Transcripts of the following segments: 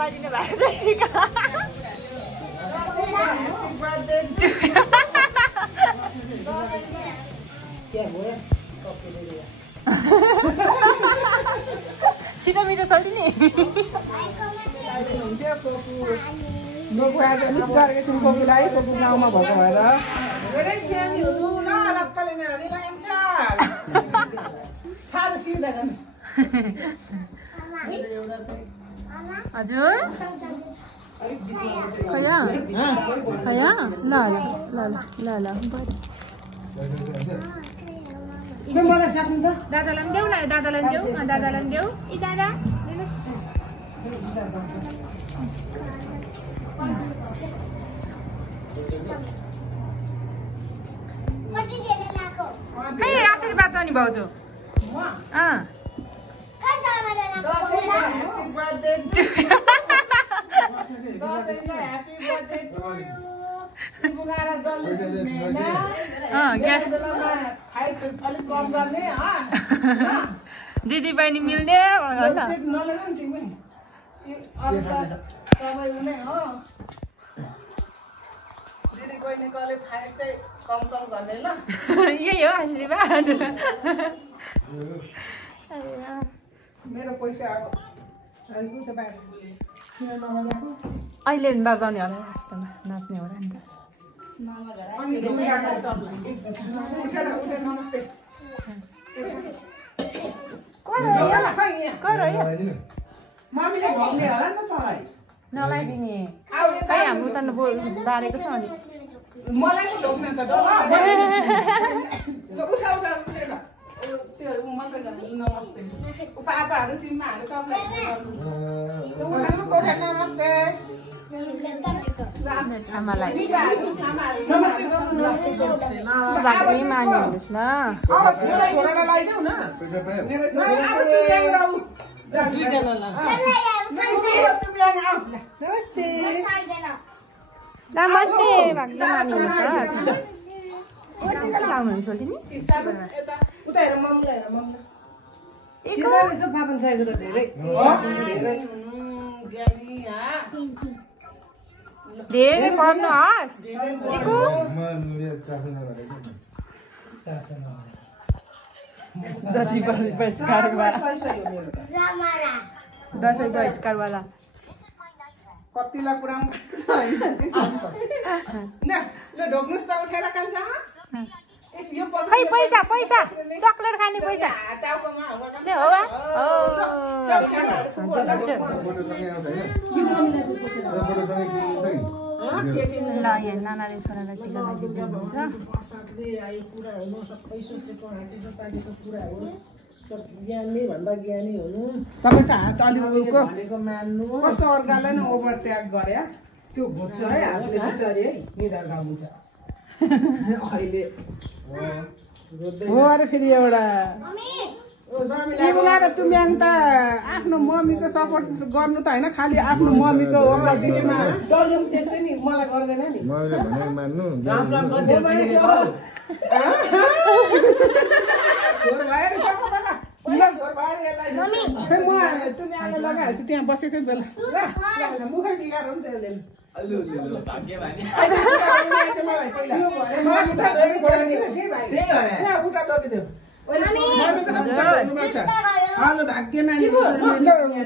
नलाइदिने भएको छ टिका छिटो मिठो सोल्थ्यो नि लोगो आज मिस गरेको छौँ कोकुलाई कोकु गाउँमा भएको भएर धेरै ज्ञानी हुनु न लक्कले नानी लगान्छ साह्रो सिधा गर्नु हजुर खया खया ल ल ल ल ल मलाई साट्नु त दादालाई पनि देऊ न दादालाई पनि देऊ दादालाई पनि देऊ इ दादा खै आशीर्वाद अनि भाउजू दिदी बहिनी मिल्ने यही हो आशीर्वाद मेरो पैसा अहिले नजाउने होला यस्तोमा नाच्ने होला नि नलाइदिने खै हाम्रो त बारेको छ अनि मलाई पनि ढोक्ने त त्यो मात्रै नमस्ते पापाहरू तिमीहरू सबलाई नमस्ते छामालाई नमस्ते मानिदिनुहोस् न छोरालाई लगाइदेऊ न नमस्ते नमस्ते भाग्य मानिदिनुहोस् लाउनुहुन्छ नि उता हेर मम्मीलाई हेर धेरै पढ्नुहोस् दसैँ बहिष्कारवाला कतिलाई पुऱ्याउनु ल ढोक्नुहोस् त उठेर कान्छ खै पैसा पैसा चक्लेट खाने पैसा हो ल यहाँ नानाले छोरालाई टिका लगाइदिनुहुन्छ तपाईँ त हात अलि कस्तो अर्कालाई नै ओभरट्याक गरे त्यो घोच्छ है हातले बिस्तारै है निधार गाउँछ अहिले हो अरे फेरि एउटा तिमीलाई र तुम्याङ त आफ्नो मम्मीको सपोर्ट गर्नु त होइन खालि आफ्नो मम्मीको अपोजिटमा डल्नु त्यस्तै नि मलाई गर्दैन नि तुम्याङलाई लगाइहाल्छु त्यहाँ बसेकै बेला ल मुखै बिगार हुन्छ त्यसले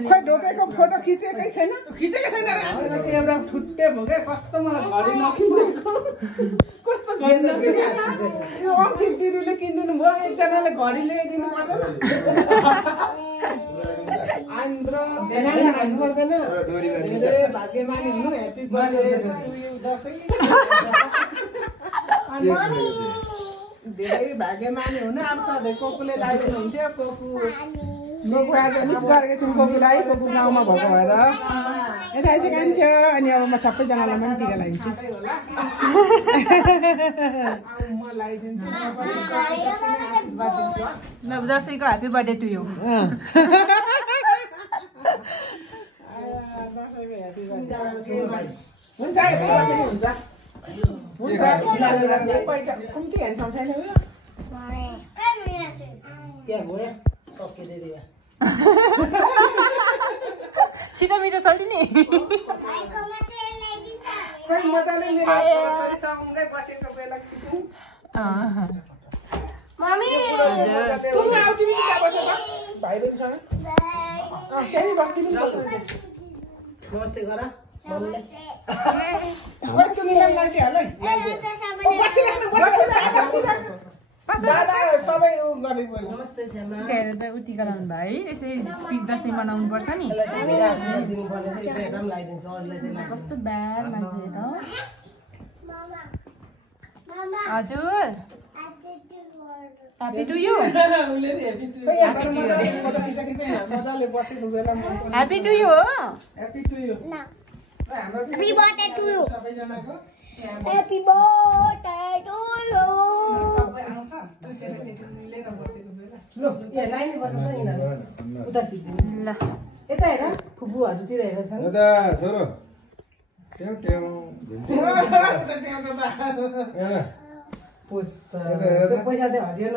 खै ढोकेको फोटो खिचेकै छैन एउटा छुट्टे भोगे कस्तो मलाई घरि नकिनेको कस्तो यो अंकित दिदीले किनिदिनु भयो एकजनाले घरि ल्याइदिनु पर्दैन आन्द्र भन्नु पर्दैन धेरै भाग्यमानी हुनु ह्याप्पी बर्थडे धेरै भाग्यमानी हुनु अब सधैँ कोकुले लगाइदिनु हुन्थ्यो कोकु आज मिस गरेको छौँ कोकुलाई कोकु गाउँमा भएको भएर यता चाहिँ कान्छ अनि अब म सबैजनालाई पनि टिका लगाइदिन्छु म लगाइदिन्छु दसैँको ह्याप्पी बर्थडे टु यु हुन्छ हुन्छ कम्ती ह्यान्डसम छैन छिटो मिठो सोल्थ्यो नि नि खै मजाले लिएर सँगै बसेको बेला खिचौँ मम्मी तुम आऊ तिमी त्यहाँ बस त भाइ बहिनीसँग त्यही बस तिमी बस नमस्ते गर खै तिमीलाई लाइदिए होला है बसिराख्नु सबै गर्ने नमस्ते त उति गराउनु भाइ यसै दसैँ मनाउनु पर्छ नि कस्तो ब्याड मान्छे त हजुर ह्याप्पी टु यु मजाले बसेको बेला ह्याप्पी टु यु हो happy to you Happy birthday to you. सबैजनाको Happy birthday to you. सबै आउँछ मिलेर बसेको बेला ल यहाँ लाइन बस्नु त यिनीहरू उता ल यता हेर फुपूहरूतिर हेर छन् दादा छोरो ट्याउ ट्याउ पैसा चाहिँ हरियो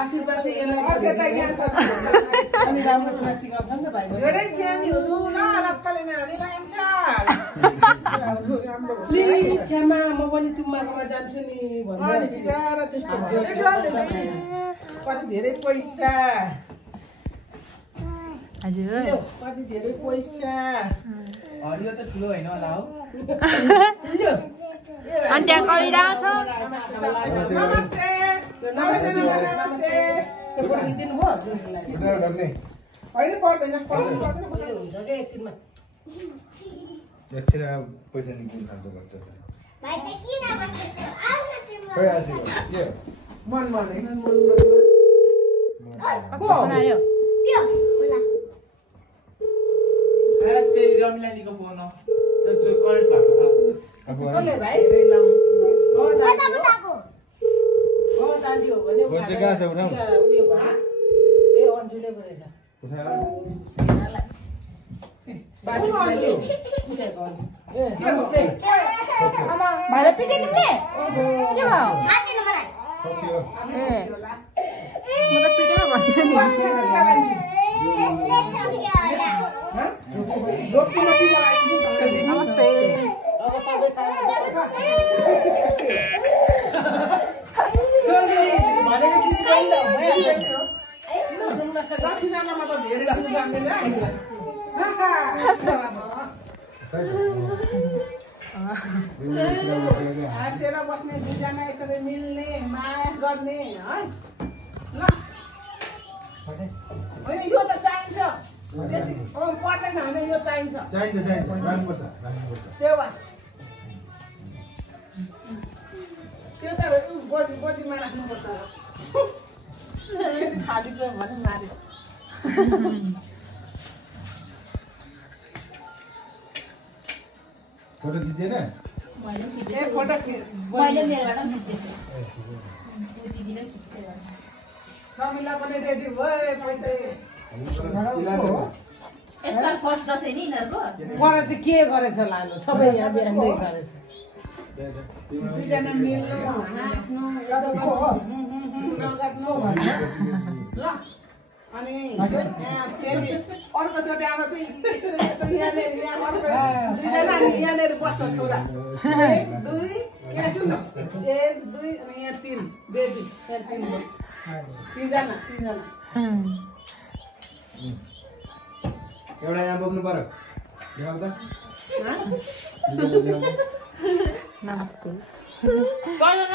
आशीर्वाद चाहिँ अनि राम्रो कुरा सिकाउँछ नि त भाइ धेरै ज्ञानी हुनु न लक्कले नानीलाई प्लिज क्षमा म पनि तुम्बाकोमा जान्छु नि कति धेरै पैसा हजुर कति धेरै पैसा हरियो त ठुलो होइन होला हो अनि त्यहाँ कहिरा छ नमस्ते नमस्ते त्यो फोटो खिचिदिनु भयो होइन पर्दैन हुन्छ क्या एकछिनमा एकछिन पैसा निक्लिनु थाल्छ बच्चा भाइ त किन बसेको आउ न तिम्रो खै आएको के मन कस्तो बनायो त्यो होला फेरि रमिलानीको फोन हो जो करेन्ट भएको अब कसले भाइ धेरै लाउनु कता बुटाको हो दाजु हो भने फोन चाहिँ कहाँ छ उठाऊ उयो भयो ए अन्जुले बोलेछ भाइलाई पिटे तिमीले के भयो खादिनु मलाई ए म त पिटेर भन्छु नि नमस्ते हाँसेर बस्ने दुईजना यसरी मिल्ने माया गर्ने है ल होइन यो त चाहिन्छ पर्दैन भने यो चाहिन्छ सेवा त्यो त गोजीमा राख्नुपर्छ खाली चाहिँ भने मार्यो फोटो खिचेन फोटो कमिला पनि रेडी भयो पैसा मलाई चाहिँ के गरेछ लानु सबै यहाँ बिहानै गरेछ दुईजना मिल्नु हाँस्नु नगर्नु ल अनि फेरि अर्कोचोटि अब चाहिँ यहाँनिर दुईजना यहाँनिर बस्छ छोरा 1 2 1 2 अनि यहाँ 3 बेबी यहाँ 3 तीनजना एउटा यहाँ बोक्नु पर्यो देखाउ त नमस्ते सबैलाई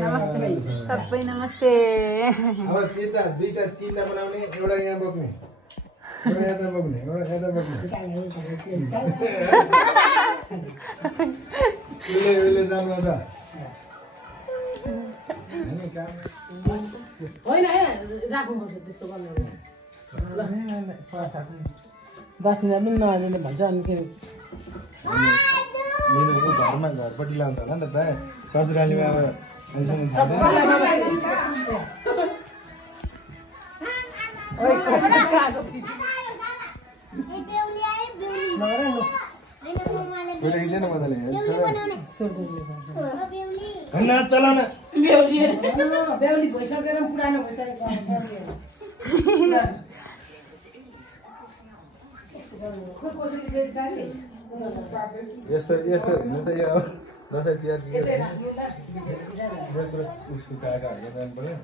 नमस्ते सबै नमस्ते अब दुईटा तिनटा बनाउने एउटा यहाँ बोक्ने एउटा यता बोक्ने एउटा यता बोक्ने उसले जानु त होइन राख्नुपर्छ त्यस्तो गर्नु 10 दिन पनि नआउने भन्छ अनि के मेरो घरमा घरपट्टि लान्छ होला नि त प्रायः ससुरालीमा अब फोटो खिचेन मजाले बेहुली नाच चला न बेहुली भइसकेर पुरानो भइसकेको यस्तो यस्तो हुनु त यो दसैँ तिहार उसको काकाहरूको जानु पर्यो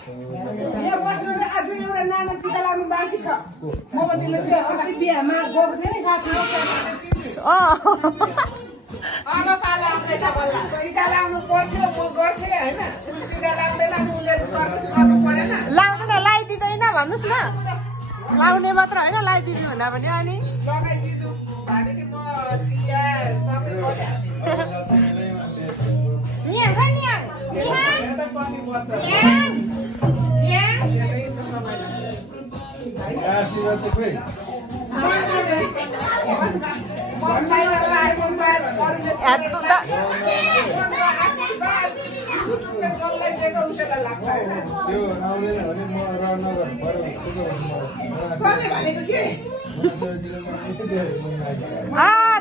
यहाँ बस्नुले आज एउटा नाना टिका लाग्नु बाँकी छ मोमतीले चाहिँ अस्ति बिहामा गएको थियो नि साथी टिका लाग्नु पर्थ्यो म गर्थेँ होइन टिका लाग्दैन उसले सर्भिस गर्नु परेन लाउनु न लगाइदिँदैन भन्नुहोस् न लाउने मात्र होइन लगाइदिनु हुँदा पनि अनि लगाइदिनु भनेदेखि म चिया सबै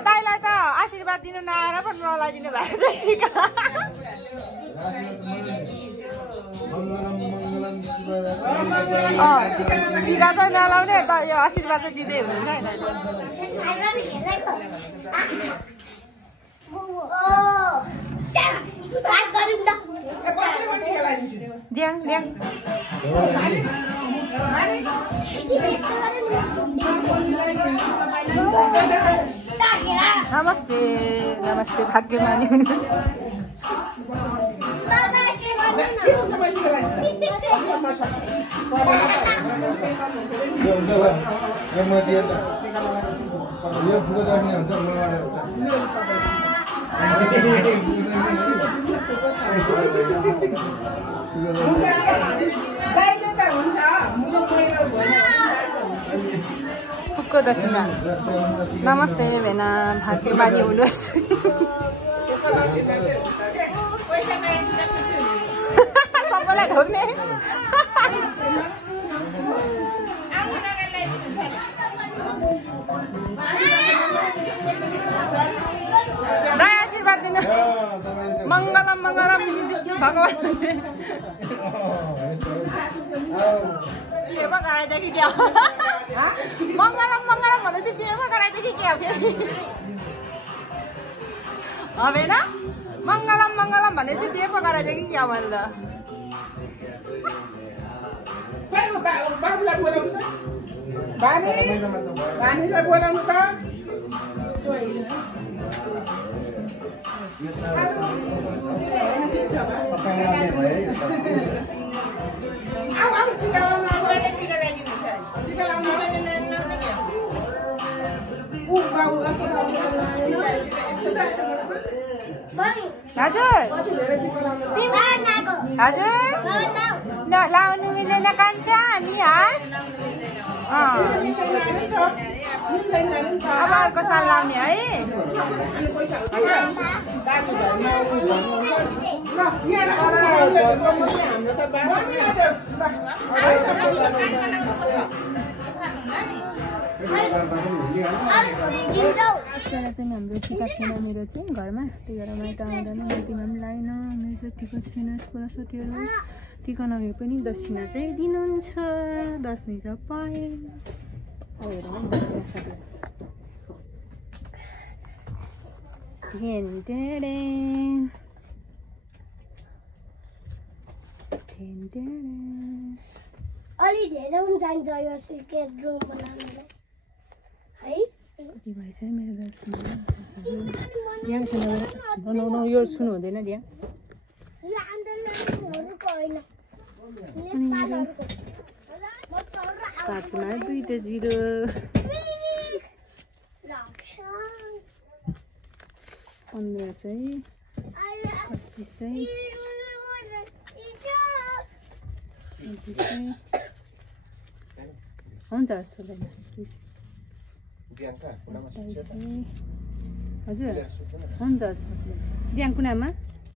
दाइलाई त आशीर्वाद दिनु नआएर पो नलाइदिनु भएको छ टिका टिका चाहिँ नलाउने त यो आशीर्वाद चाहिँ दिँदै हुनुहुन्छ ड्याङ ड्याङ नमस्ते नमस्ते भाग्यमानी हुनुहोस् यो फुको दर्शनी हुन्छ फुक्को दक्षिणा नमस्ते भेना भाग्यमानी हुनुहोस् सबैलाई ढोग्ने दाइ आशीर्वाद दिनु मङ्गलम मङ्गलम विष्णु भगवान के पो गराइदियो कि क्या मङ्गलम मङ्गलम भनेपछि के पो गराइदियो कि क्या हवेन मङ्गलम मङ्गलम भनेपछि बिहे पो गराइदियो कि क्या मैले भानीलाई बोलाउनु त हजुर हजुर लाउनु मिलेन कान्छ हामी हाँस अब अर्को साल लाउने है चाहिँ हाम्रो टिका थिएन मेरो चाहिँ घरमा त्यही भएर माइत आउँदा नि माइतीमा पनि लाएन मेरो चाहिँ टिका छैन छोराछोरीहरू टिका नभए पनि दक्षिणा चाहिँ दिनुहुन्छ दसैँ त पाएँ अलि धेरै पनि चाहिन्छ यो सिक्रेट रुम बनाउनलाई है कति भएछ मेरो दक्षिणा ड्याङ छैन यो सुन्नु हुँदैन ड्याङ पाँचमा 2-0 1500 2500 हुन्छ हजुर हुन्छ ड्याङ कुनामा